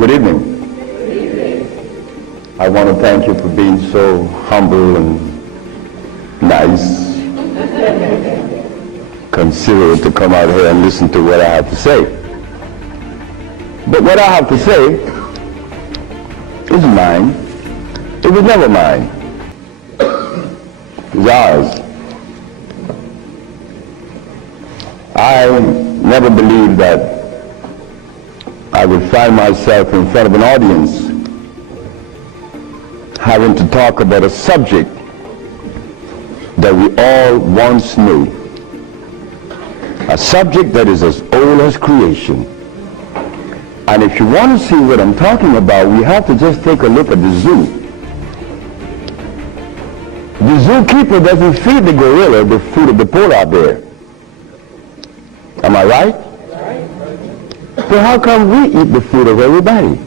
Good evening. I want to thank you for being so humble and nice, considerate to come out here and listen to what I have to say. But what I have to say is mine. It was never mine. It was ours. I never believed that I would find myself in front of an audience having to talk about a subject that we all once knew. A subject that is as old as creation. And if you want to see what I'm talking about, we have to just take a look at the zoo. The zookeeper doesn't feed the gorilla the food of the polar bear. Am I right? So how come we eat the food of everybody?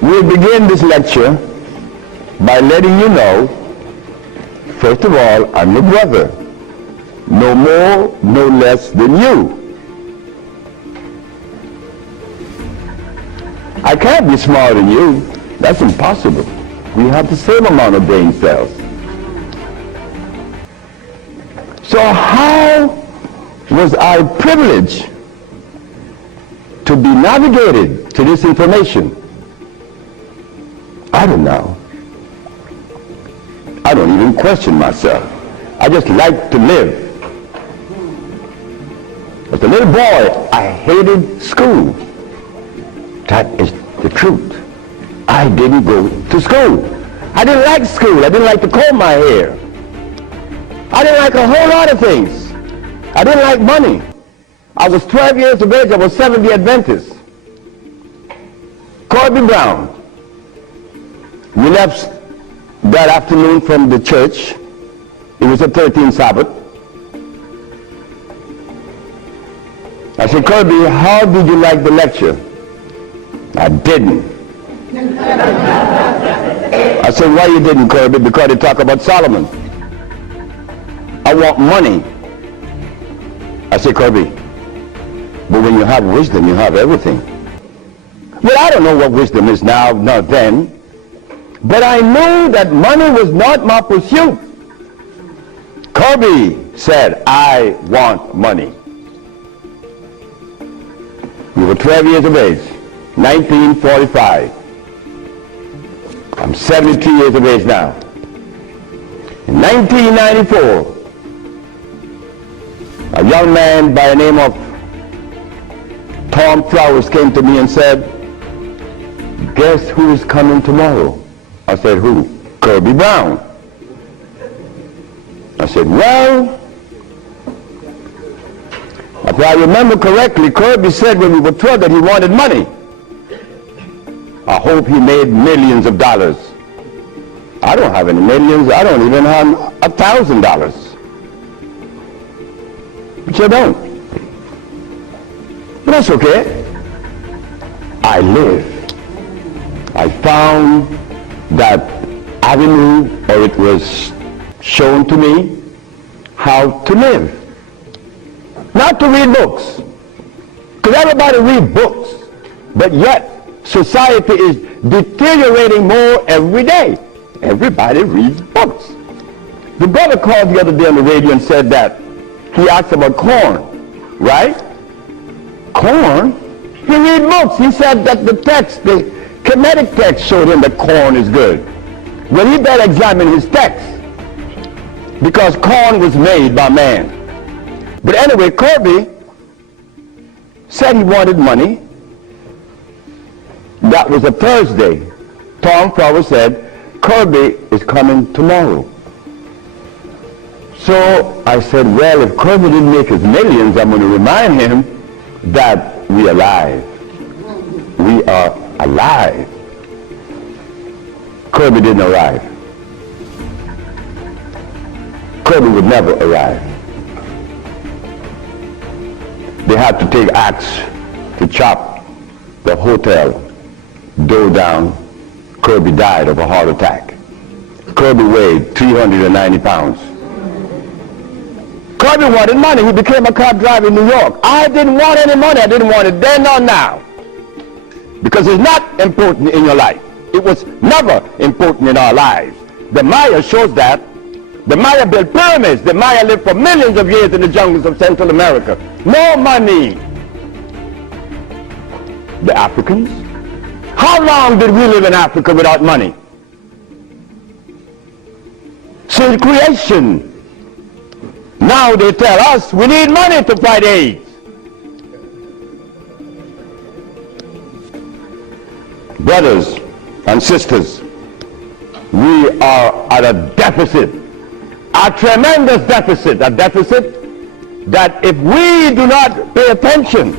We'll begin this lecture by letting you know, first of all, I'm your brother. No more, no less than you. I can't be smarter than you. That's impossible. We have the same amount of brain cells. So how was I privileged to be navigated to this information? I don't know. I don't even question myself. I just like to live. As a little boy, I hated school. That is the truth. I didn't go to school. I didn't like school. I didn't like to comb my hair. I didn't like a whole lot of things. I didn't like money. I was 12 years of age. I was Seventh-day Adventist. Corby Brown. We left that afternoon from the church. It was a 13th Sabbath. I said, Kirby, how did you like the lecture? I didn't. I said, why you didn't, Kirby? Because they talk about Solomon. I want money. I said, Kirby, but when you have wisdom, you have everything. Well, I don't know what wisdom is now, not then. But I knew that money was not my pursuit. Kirby said, I want money. We were 12 years of age, 1945. I'm 72 years of age now. In 1994, a young man by the name of Tom Flowers came to me and said, guess who is coming tomorrow? I said, who? Kirby Brown. I said, well, if I remember correctly, Kirby said when we were 12 that he wanted money. I hope he made millions of dollars. I don't have any millions. I don't even have $1,000. But you don't. But that's okay. I live. I found that avenue, or it was shown to me how to live. Not to read books. Because everybody reads books. But yet, society is deteriorating more every day. Everybody reads books. The brother called the other day on the radio and said that he asked about corn, right? Corn? He read books. He said that the text, the kinetic text showed him that corn is good. Well, he better examine his text, because corn was made by man. But anyway, Kirby said he wanted money. That was a Thursday. Tom Flowers said, Kirby is coming tomorrow. So I said, well, if Kirby didn't make his millions, I'm going to remind him that we're alive. We are alive. Kirby didn't arrive. Kirby would never arrive. They had to take axe to chop the hotel door down. Kirby died of a heart attack. Kirby weighed 390 pounds. Kirby wanted money. He became a cab driver in New York. I didn't want any money. I didn't want it then nor now. Because it's not important in your life. It was never important in our lives. The Maya shows that. The Maya built pyramids. The Maya lived for millions of years in the jungles of Central America. No money. The Africans? How long did we live in Africa without money? Since creation. Now they tell us we need money to fight AIDS. Brothers and sisters, we are at a deficit, a tremendous deficit, a deficit that if we do not pay attention,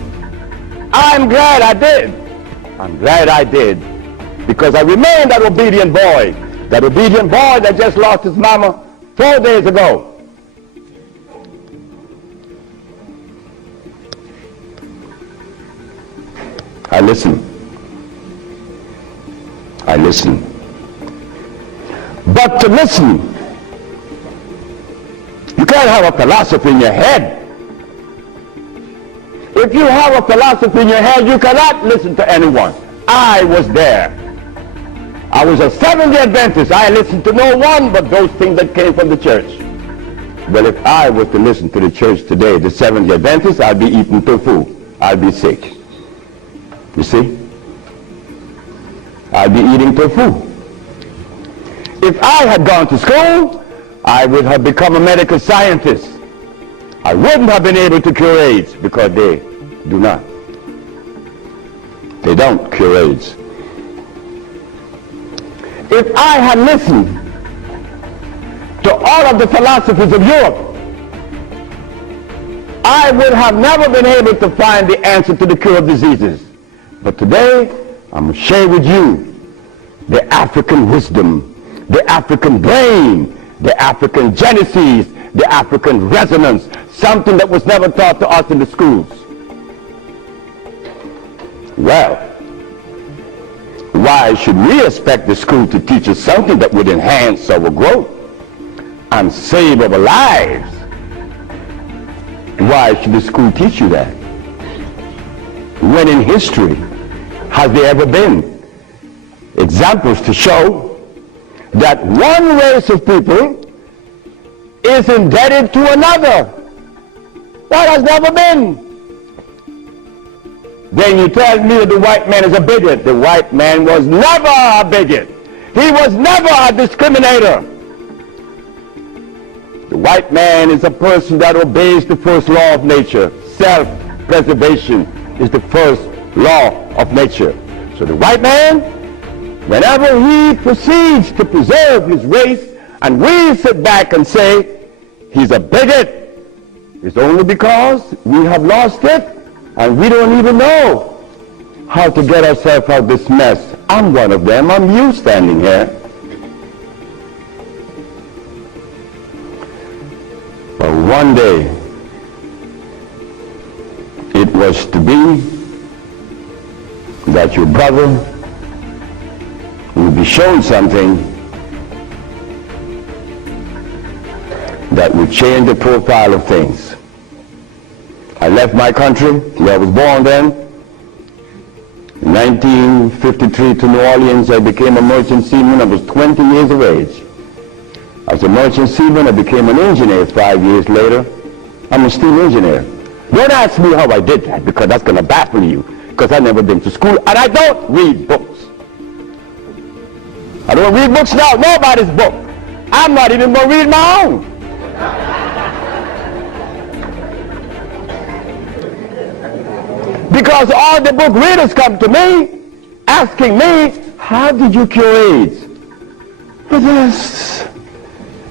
I'm glad I did. I'm glad I did, because I remained that obedient boy that just lost his mama 4 days ago. I listen. But to listen, you can't have a philosophy in your head. If you have a philosophy in your head, you cannot listen to anyone. I was there. I was a Seventh-day Adventist. I listened to no one but those things that came from the church. Well, if I was to listen to the church today, the Seventh-day Adventists, I'd be eating tofu. I'd be sick. You see? I'd be eating tofu. If I had gone to school, I would have become a medical scientist. I wouldn't have been able to cure AIDS, because they do not. They don't cure AIDS. If I had listened to all of the philosophies of Europe, I would have never been able to find the answer to the cure of diseases. But today, I'm going to share with you the African wisdom, the African brain, the African genesis, the African resonance, something that was never taught to us in the schools. Well, why should we expect the school to teach us something that would enhance our growth and save our lives? Why should the school teach you that? When in history has there ever been examples to show that one race of people is indebted to another? That has never been. Then you tell me that the white man is a bigot. The white man was never a bigot. He was never a discriminator. The white man is a person that obeys the first law of nature. Self-preservation is the first law of nature. So the white man, whenever he proceeds to preserve his race, and we sit back and say he's a bigot, it's only because we have lost it and we don't even know how to get ourselves out of this mess. I'm one of them. I'm you standing here. But one day it was to be that your brother will be shown something that will change the profile of things. I left my country, where I was born then. In 1953 to New Orleans, I became a merchant seaman. I was 20 years of age. As a merchant seaman, I became an engineer 5 years later. I'm a steel engineer. Don't ask me how I did that, because that's going to baffle you, because I've never been to school, and I don't read books. I don't read books now, nobody's book. I'm not even going to read my own. Because all the book readers come to me asking me, how did you cure AIDS? But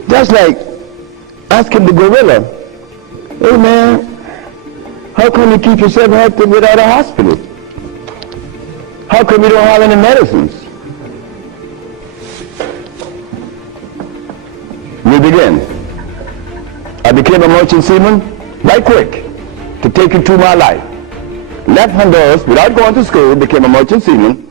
that's like asking the gorilla, hey man, how come you keep yourself healthy without a hospital? How come you don't have any medicines? We begin. I became a merchant seaman right quick to take you through my life. Left Honduras without going to school, became a merchant seaman,